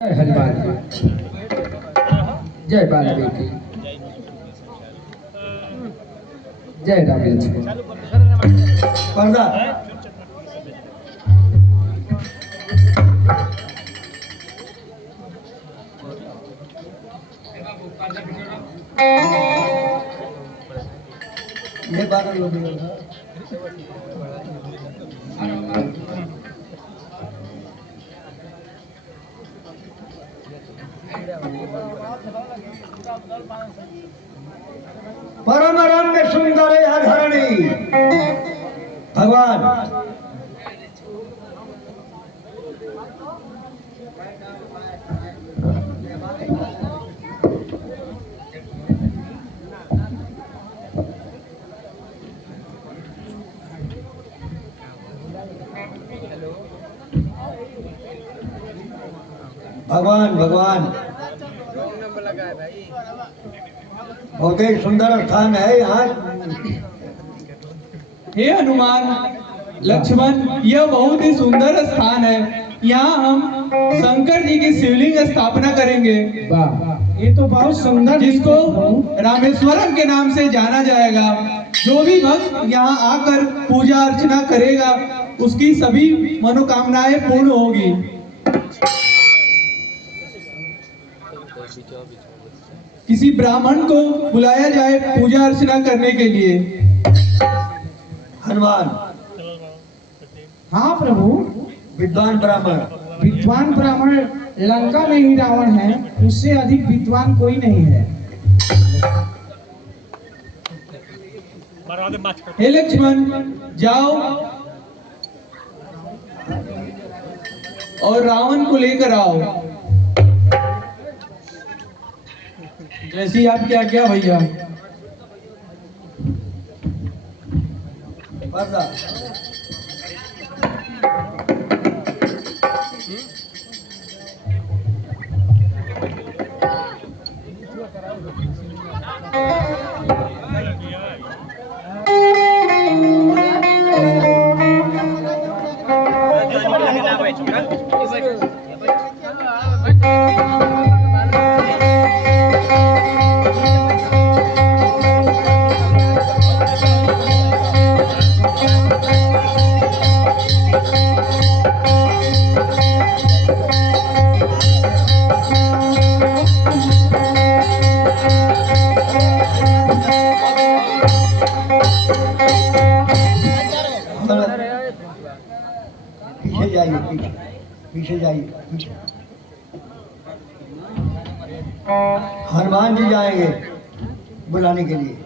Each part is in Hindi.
जय हनुमान जी, जय वाल्मीकि, जय राम लक्ष्मण। पर्दा ये बात लोग परम रम्य सुंदर धरणी भगवान भगवान भगवान बहुत ही सुंदर स्थान है यहाँ। हे हनुमान लक्ष्मण, यह बहुत ही सुंदर स्थान है। यहाँ हम शंकर जी की शिवलिंग स्थापना करेंगे। वाह, ये तो बहुत सुंदर, जिसको रामेश्वरम के नाम से जाना जाएगा। जो भी भक्त यहाँ आकर पूजा अर्चना करेगा उसकी सभी मनोकामनाएं पूर्ण होगी। किसी ब्राह्मण को बुलाया जाए पूजा अर्चना करने के लिए। हनुमान हाँ प्रभु, विद्वान ब्राह्मण, विद्वान ब्राह्मण लंका में ही रावण है, उससे अधिक विद्वान कोई नहीं है। हे लक्ष्मण, जाओ और रावण को लेकर आओ। जैसी आपकी आज्ञा भैया। पर्दा पीछे जाइए, पीछे जाइए, पीछे। हनुमान जी जाएंगे बुलाने के लिए।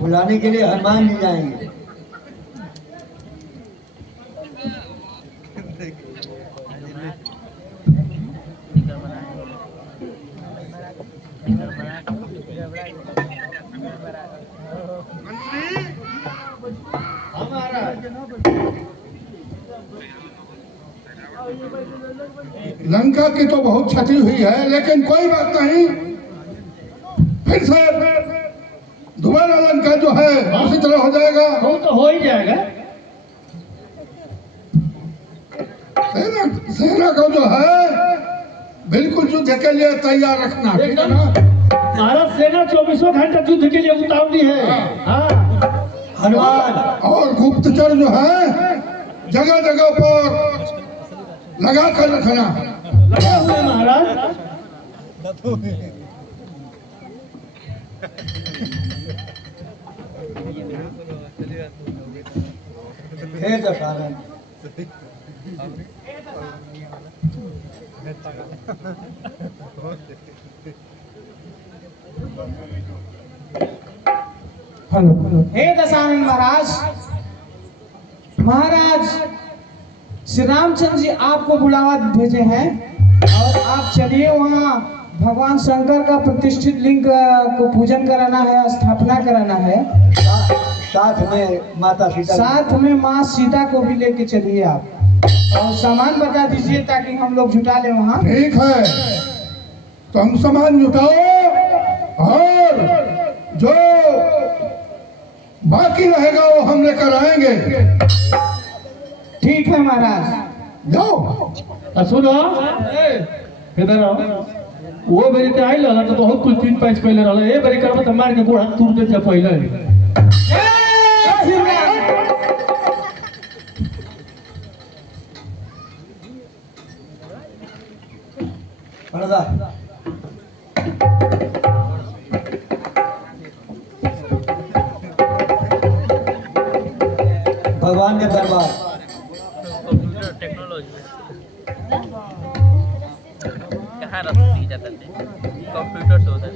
बुलाने के लिए हनुमान जी जाएंगे। लंका की तो बहुत क्षति हुई है, लेकिन कोई बात नहीं, फिर से दोबारा लंका जो है उसी तरह हो जाएगा। वो तो हो ही जाएगा। सेना को जो है बिल्कुल युद्ध के लिए तैयार रखना, ठीक है ना? भारत सेना 24 घंटे युद्ध के लिए उतावली है। हाँ। हनुमान और गुप्तचर जो है जगह जगह पर लगा कर रखना। लगे हुए महाराज। हे दशरथ, हे दशानन महाराज, महाराज श्री रामचंद्र जी आपको बुलावा भेजे हैं और आप चलिए, वहाँ भगवान शंकर का प्रतिष्ठित लिंग को पूजन कराना है, स्थापना कराना है। साथ में माता सीता, साथ में माँ सीता को भी लेके चलिए आप, और सामान बता दीजिए ताकि हम लोग जुटा लें वहाँ। ठीक है, तो हम सामान जुटाओ और जो बाकी रहेगा वो हम लेकर आएंगे। ठीक है महाराज। जाओ। सुनो इधर आओ। वो बेरी ते आइल रहला तो बहुत कुछ चीज पैच पहले रहला ए बेरी करब त मार के गोड़ हाथ टूट दे पहले। पर्दा भगवान के दरबार कंप्यूटर टेक्नोलॉजी कहाँ रख दी जाता है कंप्यूटर से होता है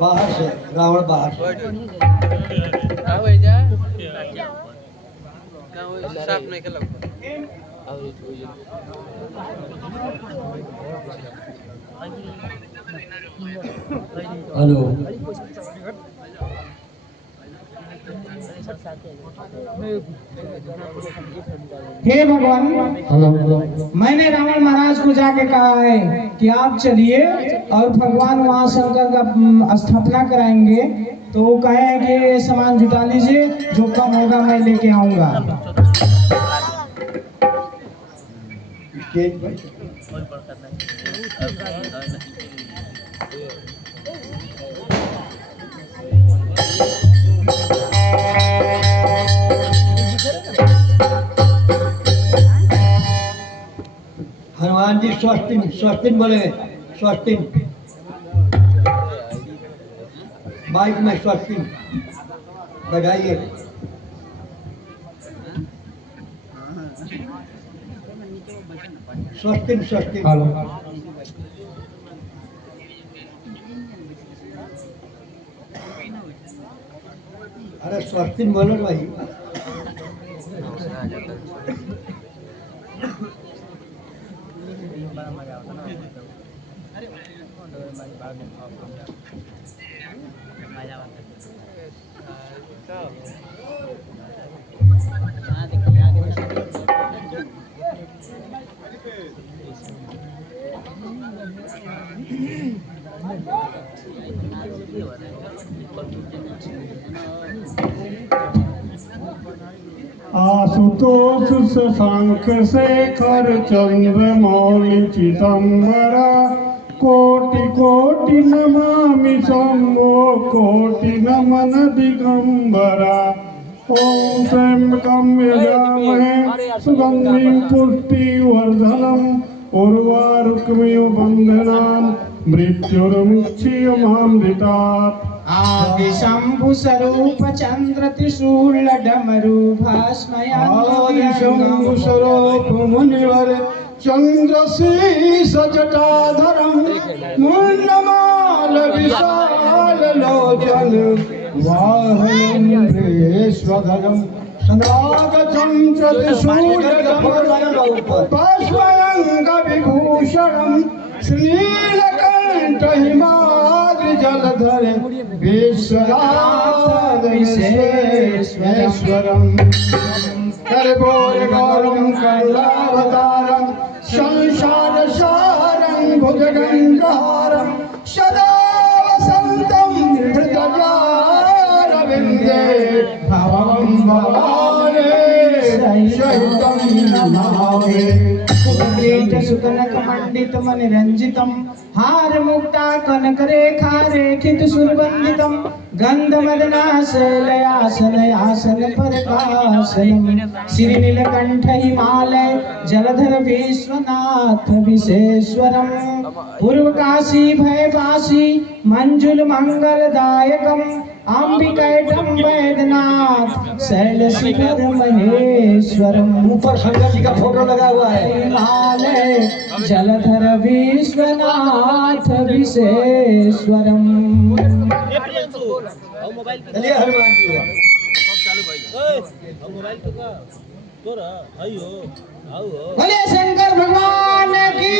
बाहर से रावण बाहर से साफ नहीं कर हेलो हे भगवान, मैंने रावण महाराज को जाके कहा है कि आप चलिए और भगवान वहाँ शंकर का स्थापना कराएंगे। तो वो कहे हैं कि ये सामान जुटा लीजिए, जो कम होगा मैं लेके आऊंगा। स्टेज पर हनुमान जी स्वस्तिन स्वस्तिन बोले स्वस्तिन माइक में स्वस्तिन बजाइए। स्वस्तिन स्वस्तिन अरे स्वस्तिन बोलो ना भाई। आशुतोष शशांक शेखर चंद्र मौलि चिदंबरा कोटि कोटि नमामि शंभो कोटि नमन दिगंबरा। ओम त्र्यंबकं यजामहे सुगंधिं पुष्टिवर्धनम् उर्वारुकमिव बन्धनान् मृत्युर्मुक्षीयमामृतात्। आदि शंभु स्वरूप चंद्र त्रिशूल डमरू भस्मयंतु स्वरूप मुनिवर चंद्रशीष जटाधरम मुंडमाल विशाल लोचन वाहनं वृषभधरम सनागतं त्रिशूल भस्मयंग विभूषणम श्रीलकंठ हिमाद्रि जलधर विश्वनाथेश्वरम कर्पूर गौरम करुणावतारम संसार सारं भुजगंधहारं सदा वसंतं हृदयारविंदे भवं भवाने सहितं नमामि। सुकनक मंडित मन रंजितम हार मुक्ता कनक रेखा रेखित सुरबंदितम गंध मदनाशलयासन आसन परकाशनम श्री नीलकंठ हिमालय जलधर विश्वनाथ विशेश्वरम पूर्व काशी भयवासी मंजुल मंगलदायकम अंबिकायटम वैद्यनाथ शैलशिखर महेश्वरम। ऊपर शंकर जी का फोटो लगा हुआ है। हिमालय जलधर विश्वनाथ विशेश्वरम। चलिए हनुमान जी है। बोलिए शंकर भगवान की,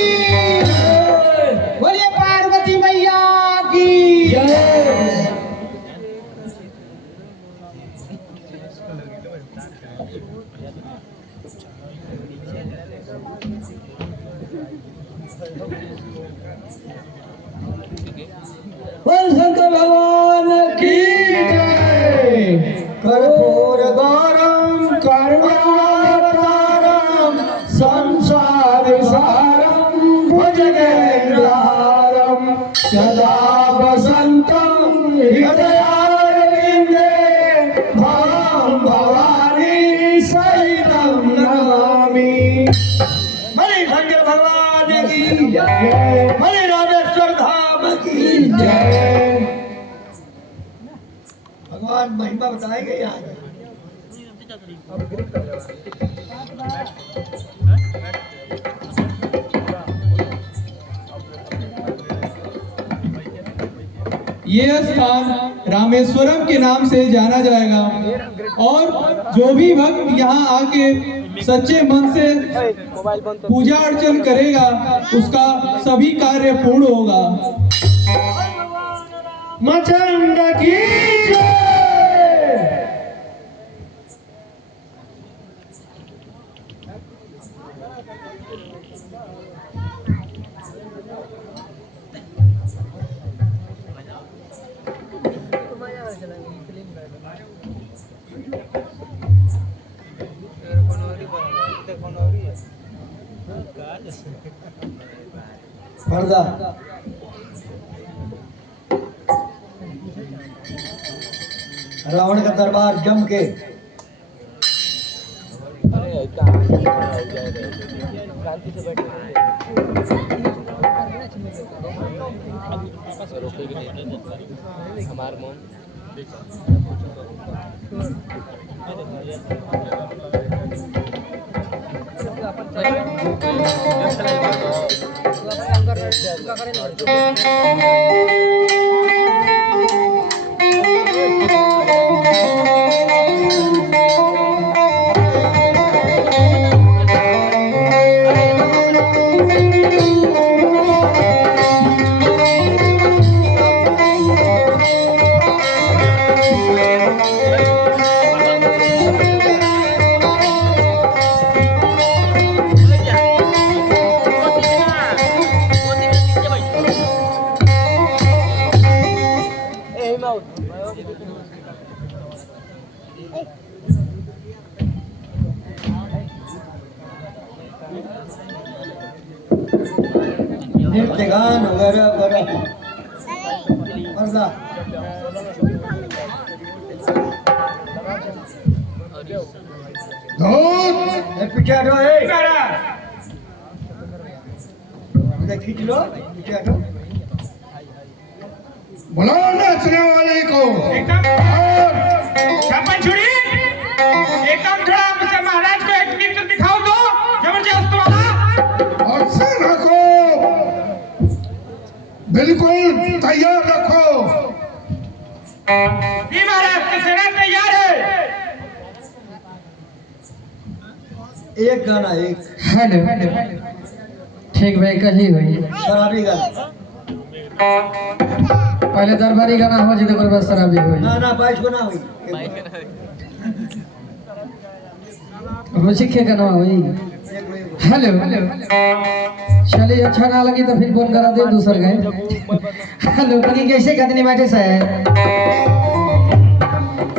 बोलिए पार्वती मैया की जय। बोल शंकर भगवान की जय। कर्पूर गौरम करुणावतारम संसार सारम भुजगेन्द्रहारम सदा वसंतम हृदयारविंदे भवं भवानी सहितं नमामि। बलि शंकर भगवान की जय। बलि रामेश्वर धाम की जय। भगवान महिमा बताएंगे यहाँ। ये स्थान रामेश्वरम के नाम से जाना जाएगा और जो भी भक्त यहाँ आके सच्चे मन से पूजा अर्चन करेगा उसका सभी कार्य पूर्ण होगा। मचंड की जय। पर्दा रावण का दरबार जम के हमार मोन नृत्य गान वगैरह वगैरह पर्दा पीछे हटो। खींच लो पीछे हटो। बुलाओ नाचने वाले को। एकदम थोड़ा मुझे महाराज को एक नृत्य दिखाओ तो जबरदस्त वाला। और सेना को बिल्कुल तैयार रखो। जी महाराज सेना तैयार है। एक गाना एक हेलो ठीक भाई कही हुई शराबी गाना। पहले दरबारी गाना हो जिते पर बस शराबी हुई ना ना 22 को ना हुई। अब सीखे गाना हुई। हेलो चलिए अच्छा ना लगी तो फिर फोन करा दे दूसर गए। हेलो कहीं कैसे कतनी बैठे से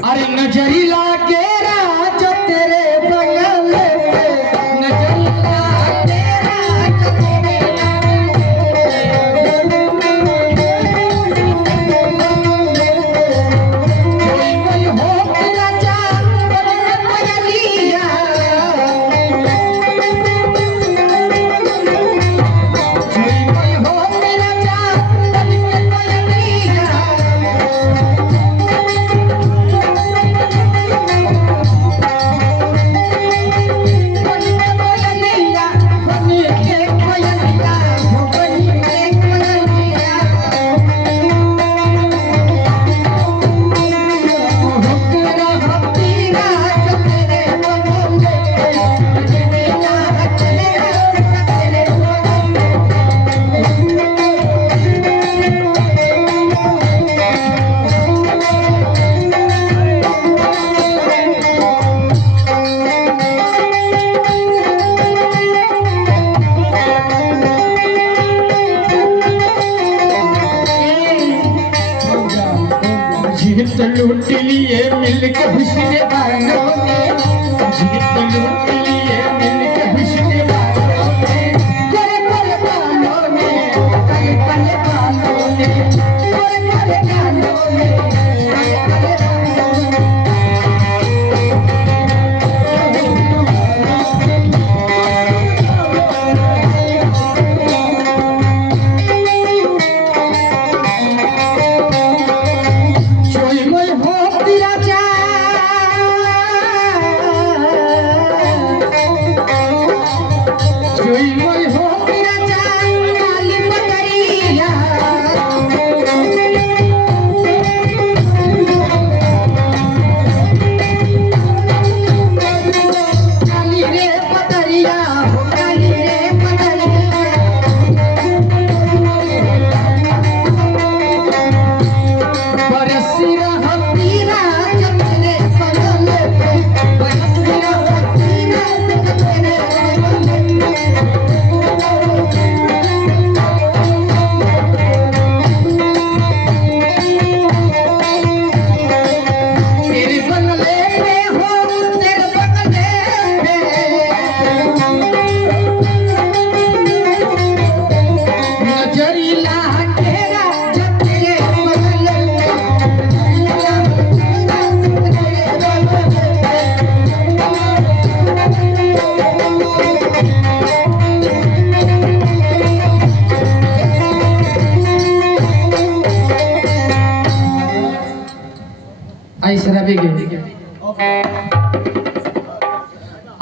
अरे नजरिला के राज तेरे बंगल पे नजरिला के राज तेरे कोई कोई हो राजा बने कोयलिया कोई कोई हो राजा बने कोयलिया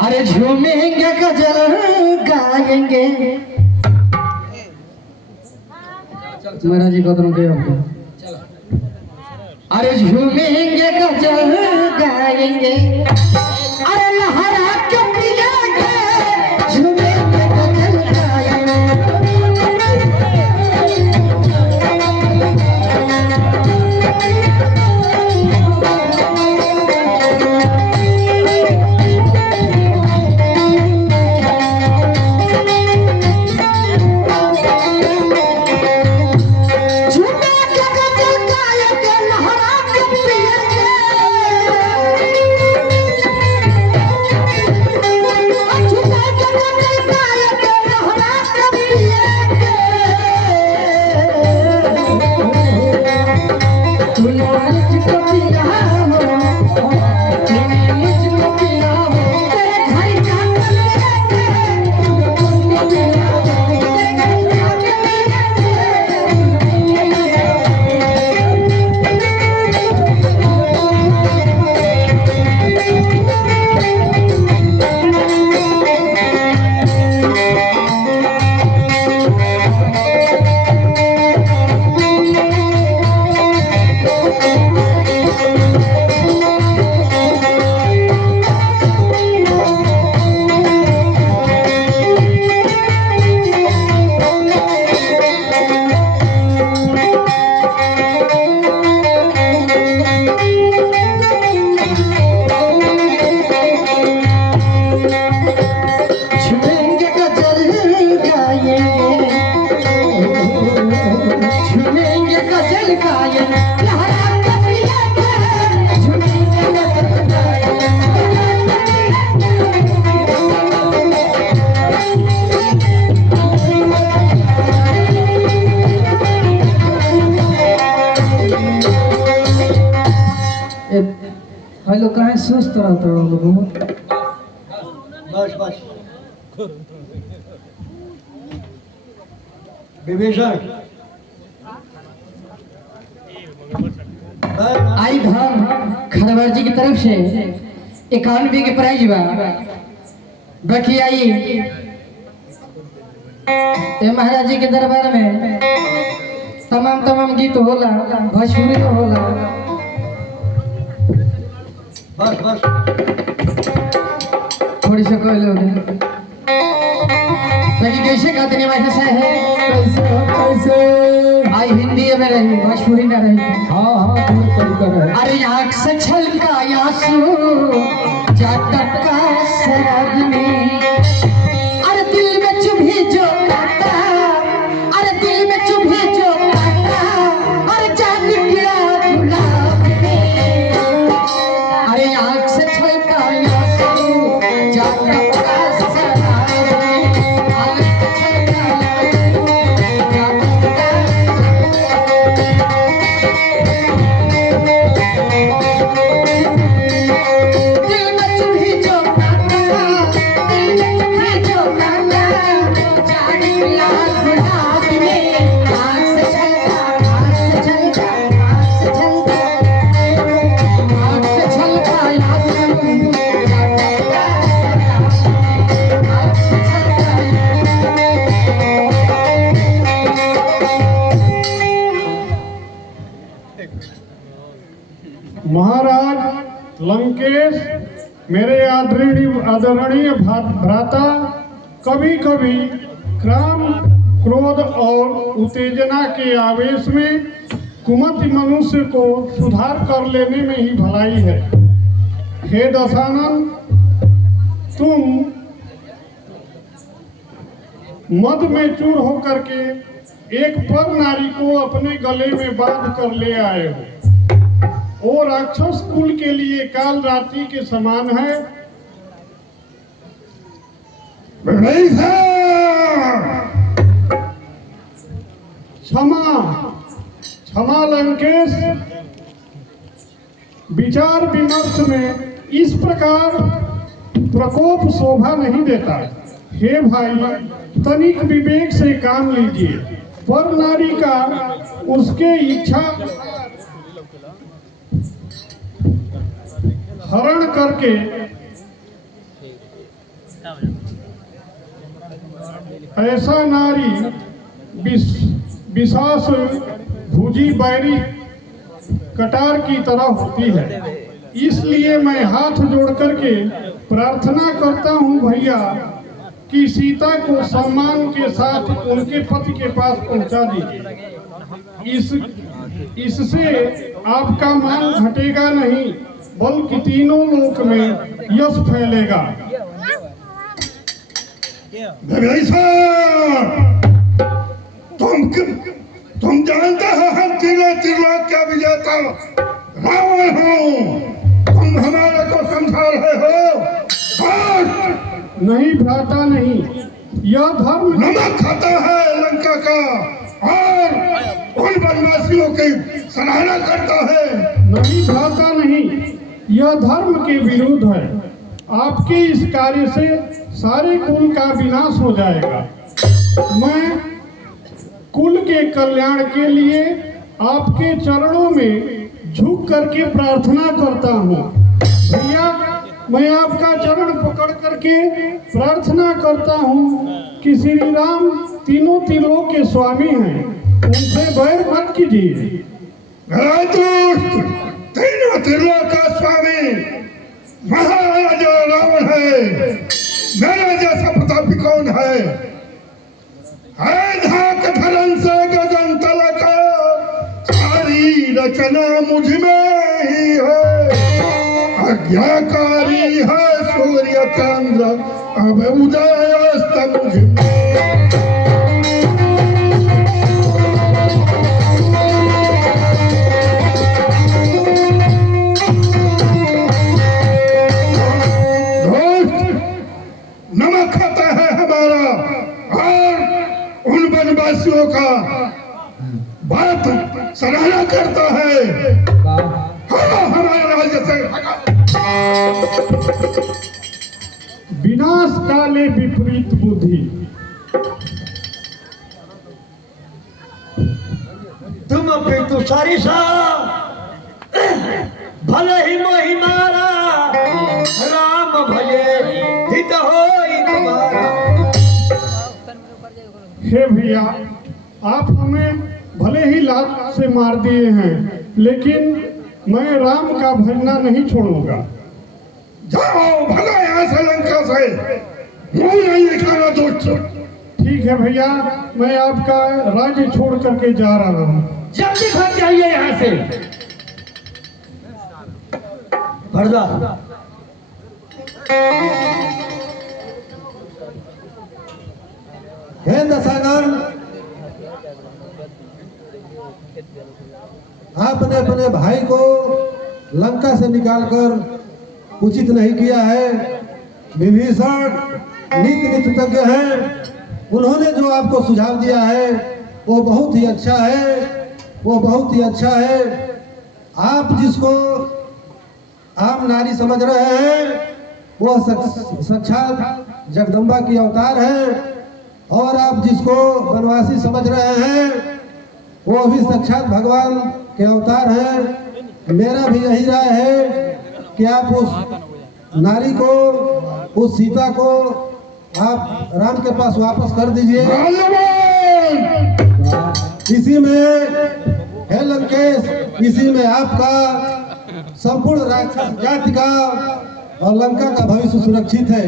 अरे झूमेंगे गजल गाएंगे। महाराज जी कदम के अरे झूमेंगे गजल गाएंगे, अरे लहरा के पिएंगे, झूमेंगे गजल गाएंगे। हेलो कहाँ सुस्त रहता है लोगों बस बस विभीषण आई धाम खरवर जी की तरफ से 91 के प्राइज बा। बाकी आई ये महाराज जी के दरबार में तमाम गीत होला, भोजपुरी तो होला। बस बस थोड़ी सा कोई लोग बाकी कैसे गाते नहीं वैसे से है कैसे आई हिंदी में रही, भोजपुरी ना रही। हाँ अरे आँख से छलका आंसू जाटका शराब में, अरे दिल में चुभी जो काटा, अरे दिल में चुभी जो काटा, अरे जान गिरा गुलाब में। अरे आँख से छलका आंसू जाटका शराब में, आँख से छलका महाराज लंकेश मेरे आदरणीय भ्राता कभी कभी काम क्रोध और उत्तेजना के आवेश में कुमति मनुष्य को सुधार कर लेने में ही भलाई है। हे दशानन, तुम मद में चूर होकर के एक पर नारी को अपने गले में बांध कर ले आए हो। वो राक्षस कुल के लिए काल रात्रि के समान है। क्षमा लंकेश, विचार विमर्श में इस प्रकार प्रकोप शोभा नहीं देता। हे भाई, तनिक विवेक से काम लीजिए। पर नारी का उसके इच्छा हरण करके ऐसा नारी विशास भुजी बैरी कटार की तरह होती है। इसलिए मैं हाथ जोड़ करके प्रार्थना करता हूँ भैया कि सीता को सम्मान के साथ उनके पति के पास पहुँचा दीजिए। इससे आपका मान घटेगा नहीं, बल्कि तीनों लोक में यश फैलेगा। तुम जानते हो हम त्रिलोक का विजेता रावण हूँ। तुम हमारे को समझा रहे हो? नहीं भ्राता नहीं, यह धर्म नमक खाता है लंका का और उन वनवासियों की सराहना करता है। नहीं भ्राता नहीं, यह धर्म के विरुद्ध है। आपके इस कार्य से सारे कुल का विनाश हो जाएगा। मैं कुल के कल्याण के लिए आपके चरणों में झुक करके प्रार्थना करता हूँ। भैया मैं आपका चरण पकड़ करके प्रार्थना करता हूँ कि श्री राम तीनों त्रिलोक के स्वामी हैं, उनसे बैर मत कीजिए। तीनों त्रिलोक का स्वामी महाराजा रावण है। मेरा जैसा प्रतापी कौन है? धाक धरन से गगन तलक सारी रचना मुझ में ही है। आज्ञाकारी है सूर्य चंद्र, अब उदय अस्त मुझ में। नमक खाता है हमारा और उन वनवासियों का बात सराहना करता है। हमारे राज्य से विनाश काले विपरीत बुद्धि। तुम पितु सरिसा भले ही मोहि मारा, राम भले हित होई तुम्हारा। हे भैया आप हमें भले ही लात से मार दिए हैं, लेकिन मैं राम का भजना नहीं छोड़ूंगा। जाओ भगा यहाँ से लंका से, मुंह नहीं दिखाना दोस्त। ठीक है भैया, मैं आपका राज्य छोड़ करके जा रहा हूँ। जल्दी भाग जाइए यहाँ से। भरदा हे दशानन, आपने अपने भाई को लंका से निकालकर उचित नहीं किया है। विभीषण नीति नीतिज्ञ हैं, उन्होंने जो आपको सुझाव दिया है वो बहुत ही अच्छा है, वो बहुत ही अच्छा है। आप जिसको आम नारी समझ रहे हैं वो साक्षात जगदम्बा की अवतार है, और आप जिसको वनवासी समझ रहे हैं वो भी साक्षात भगवान के अवतार हैं। मेरा भी यही राय है कि आप उस नारी को, उस सीता को आप राम के पास वापस कर दीजिए। इसी में है लंकेश, इसी में आपका संपूर्ण राक्षस जाति का और लंका का भविष्य सुरक्षित है।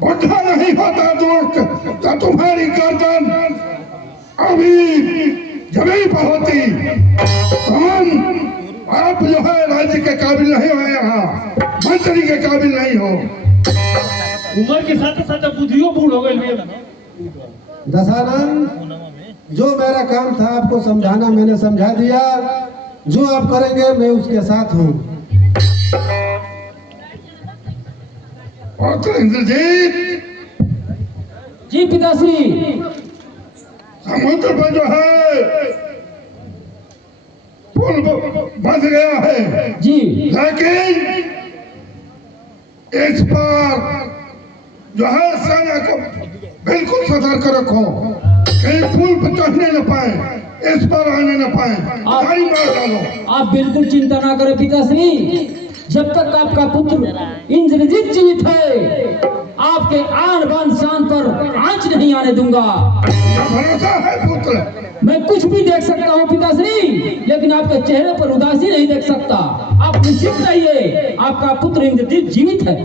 बुढ़ा नहीं होता दोस्त तो तुम्हारी गर्दन अभी जमीन पर होती। आप जो है राज्य के काबिल नहीं हो, यहाँ मंत्री के काबिल नहीं हो। उम्र के साथ साथ बुद्धियों बूढ़ हो गई। दशानन, जो मेरा काम था आपको समझाना मैंने समझा दिया। जो आप करेंगे मैं उसके साथ हूँ। इंद्रजीत जी पिताश्री। समुद्र पर जो है पुल बंध गया है जी, लेकिन इस पर जो है सेना को बिल्कुल सतर्क रखो कि पुल पर चढ़ने न पाए, इस पर आने न पाए। गाड़ी मार डालो। आप बिल्कुल चिंता ना करें पिताश्री, जब तक आपका पुत्र इंद्रजीत जीवित है आपके आन बान शान पर आंच नहीं आने दूंगा। भरोसा है पुत्र? मैं कुछ भी देख सकता हूँ पिताश्री, लेकिन आपके चेहरे पर उदासी नहीं देख सकता। आप निश्चित रहिए, आपका पुत्र इंद्रजीत जीवित है।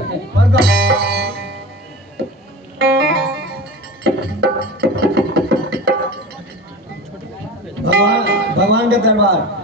भगवान के दरबार।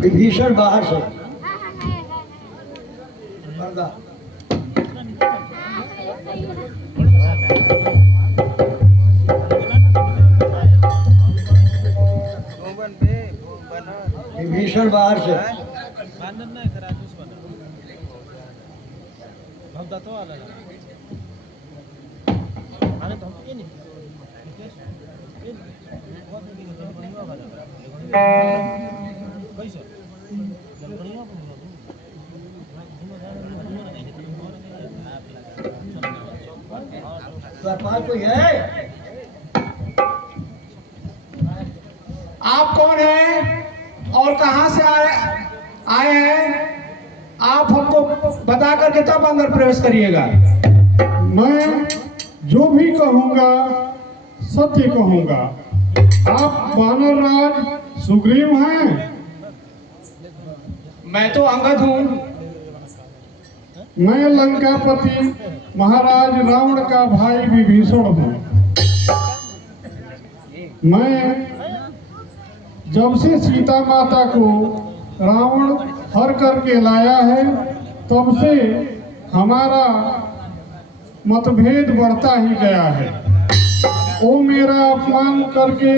विभीषण बाहर से विभीषण बाहर से कोई है? आप कौन हैं और कहां से आए हैं? आप हमको बता करके तब अंदर प्रवेश करिएगा। मैं जो भी कहूँगा सत्य कहूँगा। आप वानर राज सुग्रीव हैं? मैं तो अंगद हूँ। मैं लंकापति महाराज रावण का भाई विभीषण हूँ। मैं जब से सीता माता को रावण हर करके लाया है तब से हमारा मतभेद बढ़ता ही गया है। वो मेरा अपमान करके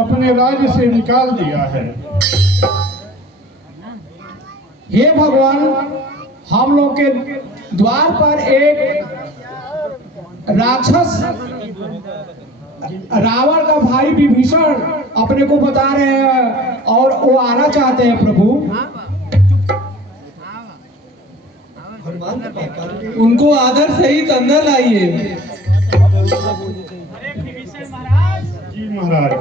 अपने राज्य से निकाल दिया है। हे भगवान, हम लोग के द्वार पर एक राक्षस रावण का भाई विभीषण अपने को बता रहे हैं और वो आना चाहते हैं प्रभु। उनको आदर सहित अंदर लाइए। जी महाराज।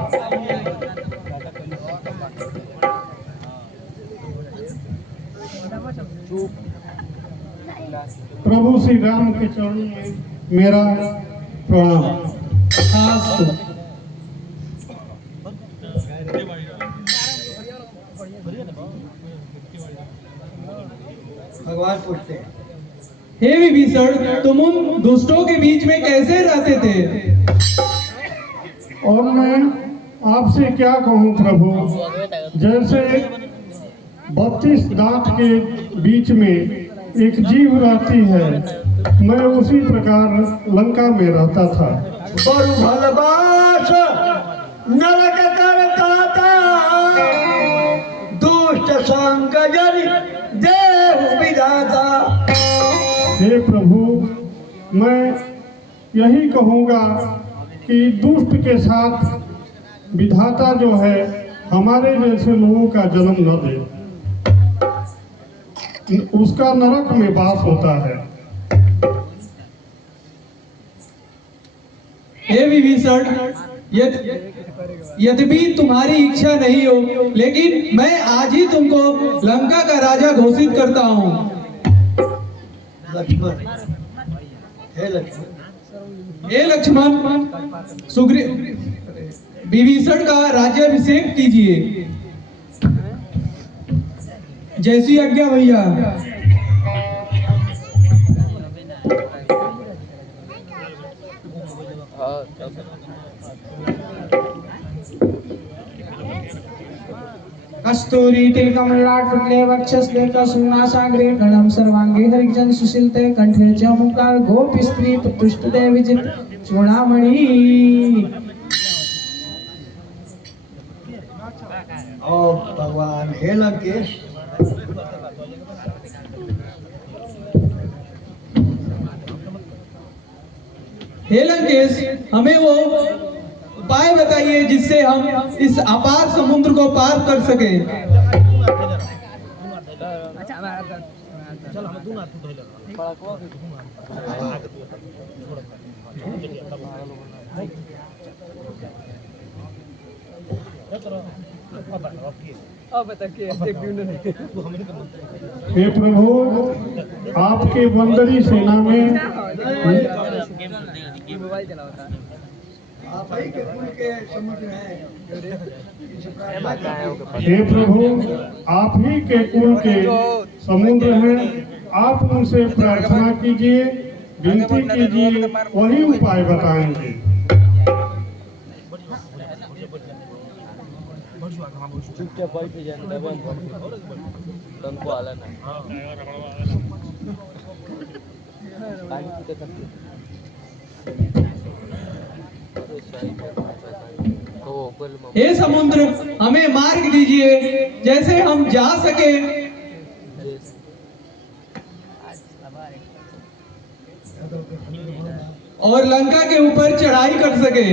प्रभु श्री राम के चरणों में मेरा प्रणाम। भगवान पूछते हैं, हे विभीषण, तुम उन दुष्टों के बीच में कैसे रहते थे? और मैं आपसे क्या कहूँ प्रभु, जैसे 32 दांत के बीच में एक जीव रहती है, मैं उसी प्रकार लंका में रहता था। बरु भलबास नरक करता दुष्ट संग जरि देहु विधाता। हे प्रभु, मैं यही कहूँगा कि दुष्ट के साथ विधाता जो है हमारे जैसे लोगों का जन्म न दे, उसका नरक में वास होता है। हे विभीषण, यद्यपि तुम्हारी इच्छा नहीं हो, लेकिन मैं आज ही तुमको लंका का राजा घोषित करता हूँ। लक्ष्मण, हे लक्ष्मण, सुग्रीव विभीषण का राज्याभिषेक कीजिए। जैसी आज्ञा भैया। कस्तूरी तिलकम ललाट पुतले वक्षस्थले सुनासाग्रे गणम सर्वांगे हरिजन सुशीलते कंठे च मुक्तार गोप स्त्री पृष्ठदे विजित चूड़ामणि। और भगवान हे लंकेश हे लंकेश, हमें वो उपाय बताइए जिससे हम इस अपार समुद्र को पार कर सके। हे प्रभु, आपके बंदरी सेना में आप ही के कुल के समुद्र हैं। हे प्रभु, आप ही के कुल के समुद्र हैं। आप उनसे प्रार्थना कीजिए, विनती कीजिए, वही उपाय बताएंगे। हे समुद्र, हमें मार्ग दीजिए जैसे हम जा सके। और लंका के ऊपर चढ़ाई कर सके।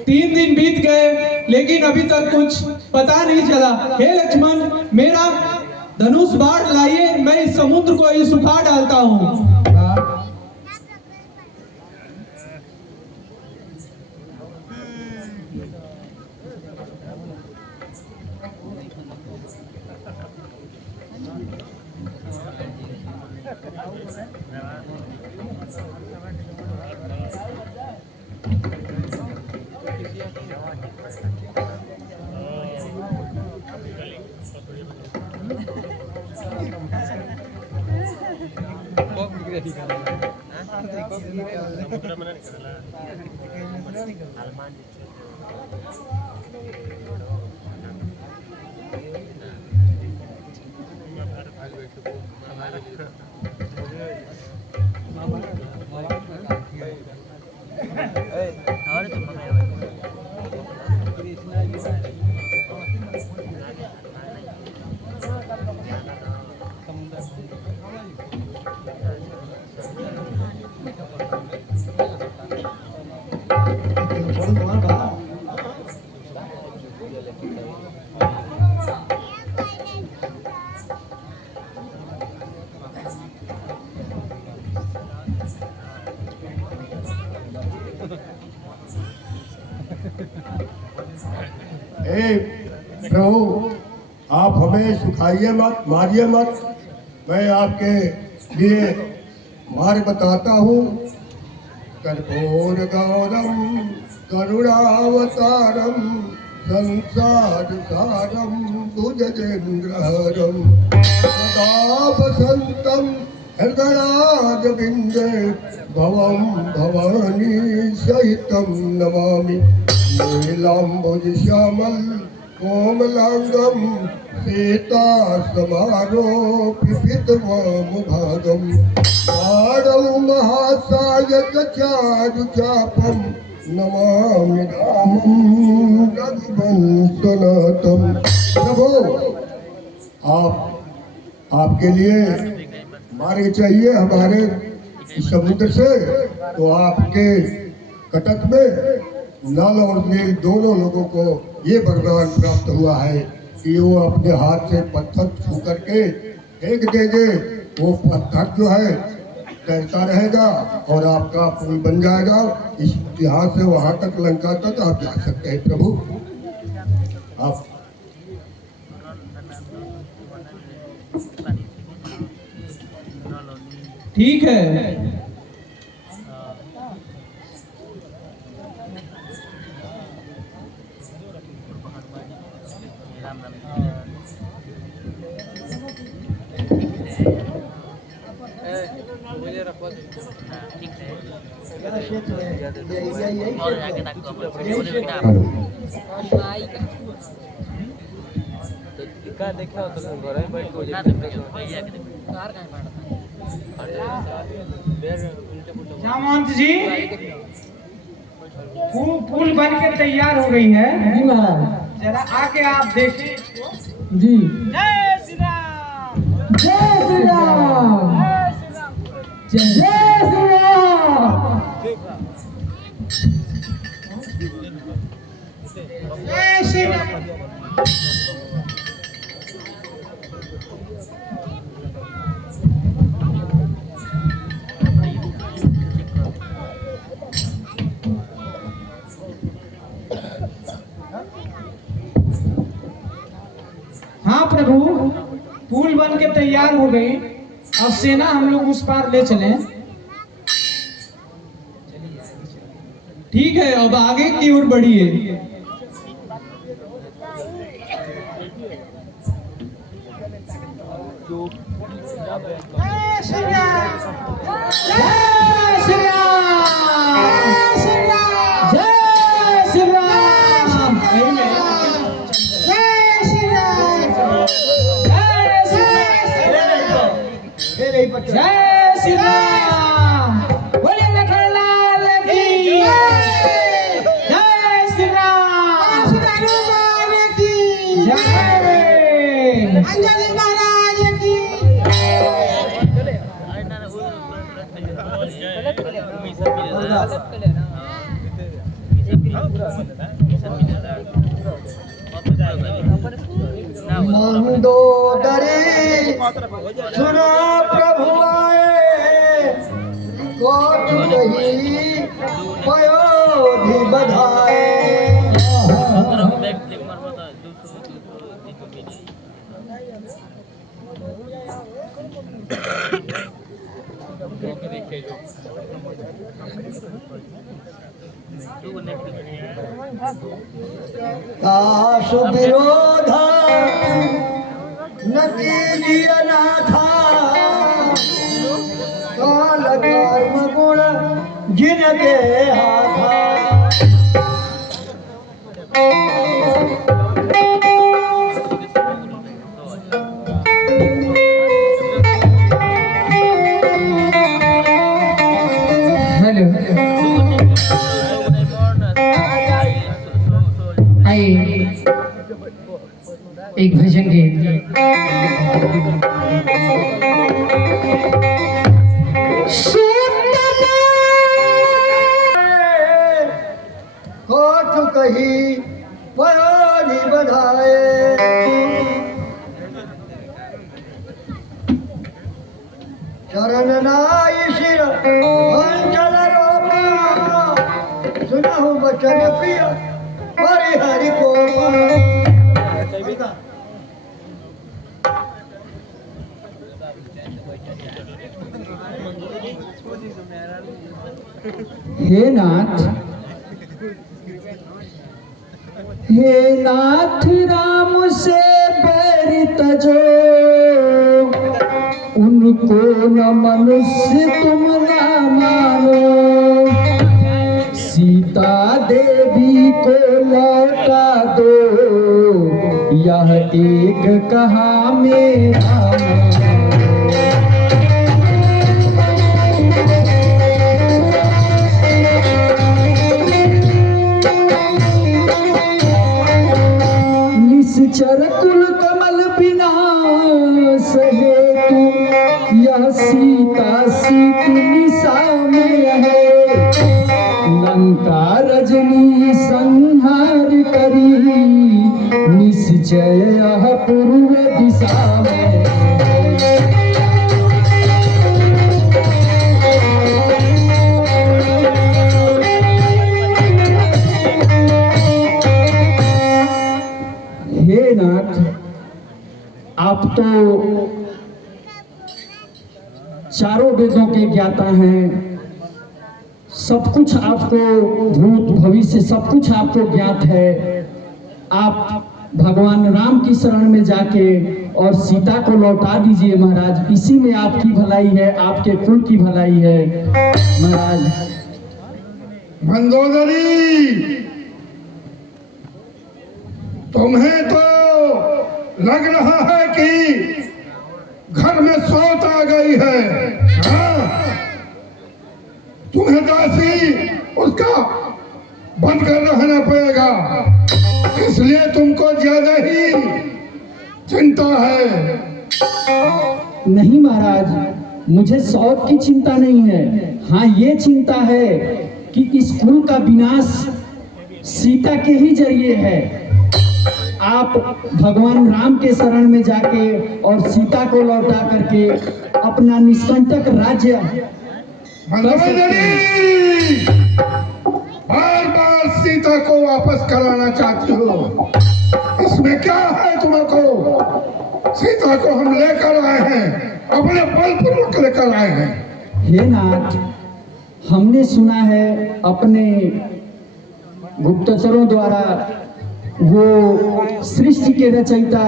तीन दिन बीत गए लेकिन अभी तक कुछ पता नहीं चला। हे लक्ष्मण, मेरा धनुष बाण लाइए, मैं इस समुद्र को ही सुखा डालता हूँ। प्रभु, आप हमें सुखाइए मत, मारिए मत। मैं आपके लिए मार्ग बताता हूँ। कर्पूर गौरम करुणावतारम संसार सारम भुजगेन्द्रहरम सदा वसंतम हृदयारविंदे भवम भवानी सहितम नमामि। नीलाम्बुज श्यामल कोमलांगम सीता समारोपितवामुभागम पाणौ महासायक चारुचापम नमामि रामं रघुवंशनाथम। प्रभु, आपके लिए मार्ग चाहिए हमारे समुद्र से, तो आपके कटक में नल और नील दोनों लोगों को ये वरदान प्राप्त हुआ है कि वो अपने हाथ से पत्थर छू करके फेंक देंगे, वो पत्थर जो है तैरता रहेगा और आपका पुल बन जाएगा। इस यहाँ से वहाँ तक, लंका तक आप जा सकते हैं। प्रभु, आप ठीक है। और आगे तक को का देखा तो घर में बैठ के जामवंत जी फूल बन के तैयार हो गई है। जी महाराज। जरा आके आप देखें। जी। जय श्री राम। जय श्री राम। जय श्री राम। जय श्री राम। हाँ प्रभु, पुल बन के तैयार हो गई। अब सेना हम लोग उस पार ले चले। ठीक है, अब आगे की ओर बढ़िए। जय श्री राम। जय श्री राम। जय श्री राम। जय श्री राम। जय श्री राम। बोले लखनलाल की जय श्री राम। की जय अंजलि महाराज की। मंदोदरी सुनो प्रभु आए, कोट नहीं पयोधि बधाए। काशु विरोधा न कीजिए नाथा, काल कर्म गुण जिनके हाथा। हेलो। आइए एक भजन गीत। कोट कही पयोधि बधाए। चरण नाई शिर अंचल रोपा, सुनहु बचन प्रिय परिहरि को। हे नाथ, हे नाथ राम से बैर तजो, उनको न मनुष्य तुम न मानो। सीता देवी को लौटा दो, यह एक कहा मेरा निश्चर कुल कमल बिना सहे तू, यह सीता सीत निशा में है। लंका रजनी संहार करी, निश्चय यह पूर्व दिशा में। हे नाथ, आप तो चारों वेदों के ज्ञाता हैं, सब कुछ आपको भूत भविष्य सब कुछ आपको ज्ञात है। आप भगवान राम की शरण में जाके और सीता को लौटा दीजिए महाराज, इसी में आपकी भलाई है, आपके कुल की भलाई है महाराज। मंदोदरी, तुम्हें तो लग रहा है कि घर में सौत आ गई है। हाँ? तुम्हें दासी उसका बंद कर रहना पड़ेगा, इसलिए तुमको ज्यादा ही चिंता है। नहीं महाराज, मुझे सौत की चिंता नहीं है। हाँ, ये चिंता है कि इस कुल का विनाश सीता के ही जरिए है। आप भगवान राम के शरण में जाके और सीता को लौटा करके अपना निष्कंटक राज्य बार बार सीता को वापस कराना चाहती हो, इसमें क्या है तुमको? सीता को हम लेकर आए हैं, अपने बलपूर्वक लेकर आए हैं। हे नाथ, हमने सुना है अपने गुप्तचरों द्वारा वो सृष्टि के रचयिता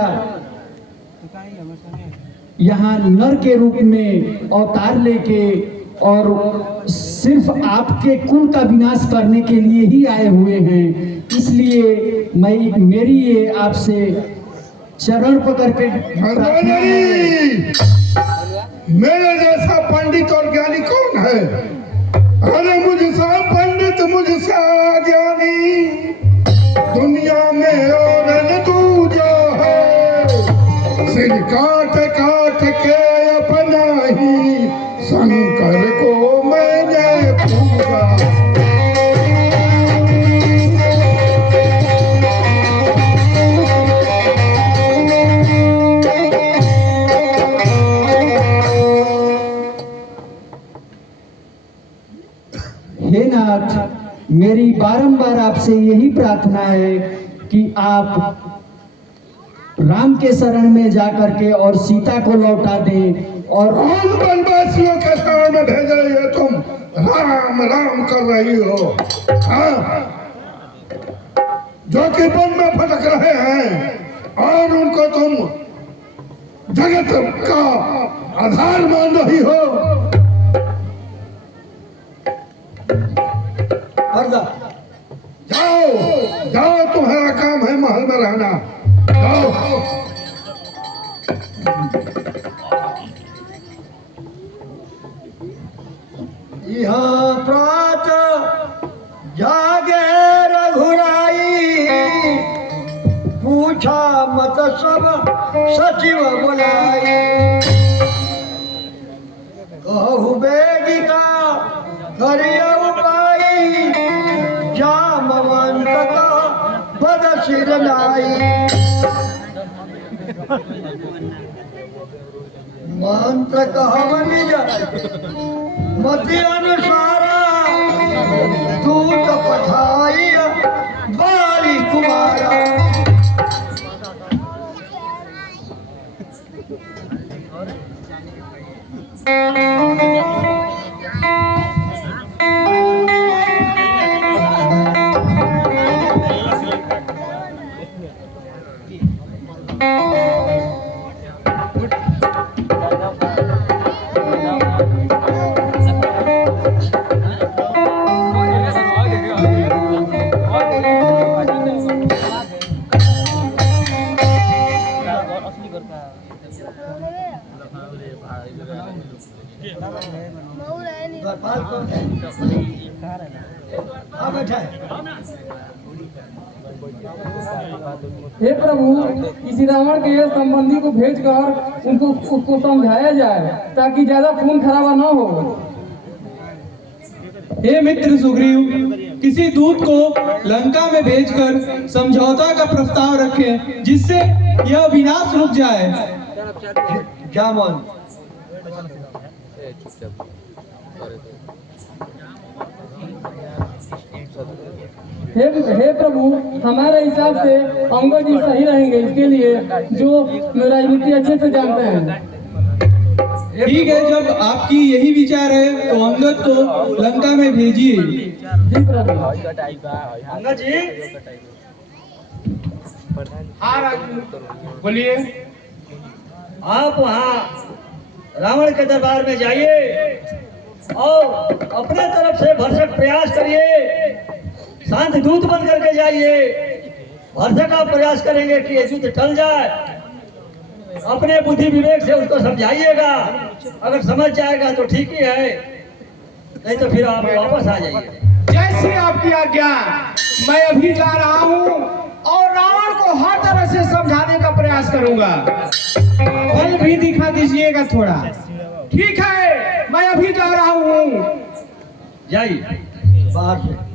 यहाँ नर के रूप में अवतार लेके और सिर्फ आपके कुल का विनाश करने के लिए ही आए हुए हैं। इसलिए मेरी ये आपसे चरण पकड़ के मेरे जैसा पंडित और ज्ञानी कौन है? अरे मुझसे पंडित, मुझसे ज्ञानी दुनिया में और दूजा है। सिर काट काट के अपना ही शंकर को मैंने पूजा। हे नाथ, मेरी बारंबार आपसे यही प्रार्थना है कि आप राम के शरण में जाकर के और सीता को लौटा दें। और हम वनवासियों के शरण में भेज रही है, तुम राम राम कर रही हो। हाँ? जो कि वन में भटक रहे हैं और उनको तुम जगत का आधार मान रही हो। जाओ जाओ, तुम्हारा काम है महल में रहना। जाओ। यहाँ प्रात जागे रघुराई, पूछा मत सब सचिव बुलाई। कहु वेदिका करिया उपाय, जामवंत का पद सिर लाई। मंत्र कहव निज मति अनुसारा, दूत पठाई बाली कुमारा। हे प्रभु, इसी रावण के संबंधी को भेजकर उसको समझाया जाए ताकि ज्यादा खून खराबा न हो। हे मित्र सुग्रीव, किसी दूत को लंका में भेजकर समझौता का प्रस्ताव रखें जिससे यह विनाश रुक जाए। जामन हे प्रभु, हमारे हिसाब से अंगद जी सही रहेंगे, इसके लिए जो राजनीति अच्छे से जानते हैं। ठीक है, जब आपकी यही विचार है तो अंगद को लंका में भेजिए। जी प्रभु। अंगद जी हाँ राजू बोलिए। आप वहाँ रावण के दरबार में जाइए और अपने तरफ से भरसक प्रयास करिए, शांत दूत बन करके जाइए। भरसक आप प्रयास करेंगे कि ये युद्ध टल जाए। अपने बुद्धि विवेक से उसको समझाइएगा, अगर समझ जाएगा तो ठीक ही है, नहीं तो फिर आप वापस आ जाइए। जैसी आपकी आज्ञा, मैं अभी जा रहा हूँ और रावण को हर तरह से समझाने का प्रयास करूंगा। बल भी दिखा दीजिएगा थोड़ा। ठीक है, मैं अभी जा रहा हूँ। जाइए बाहर से।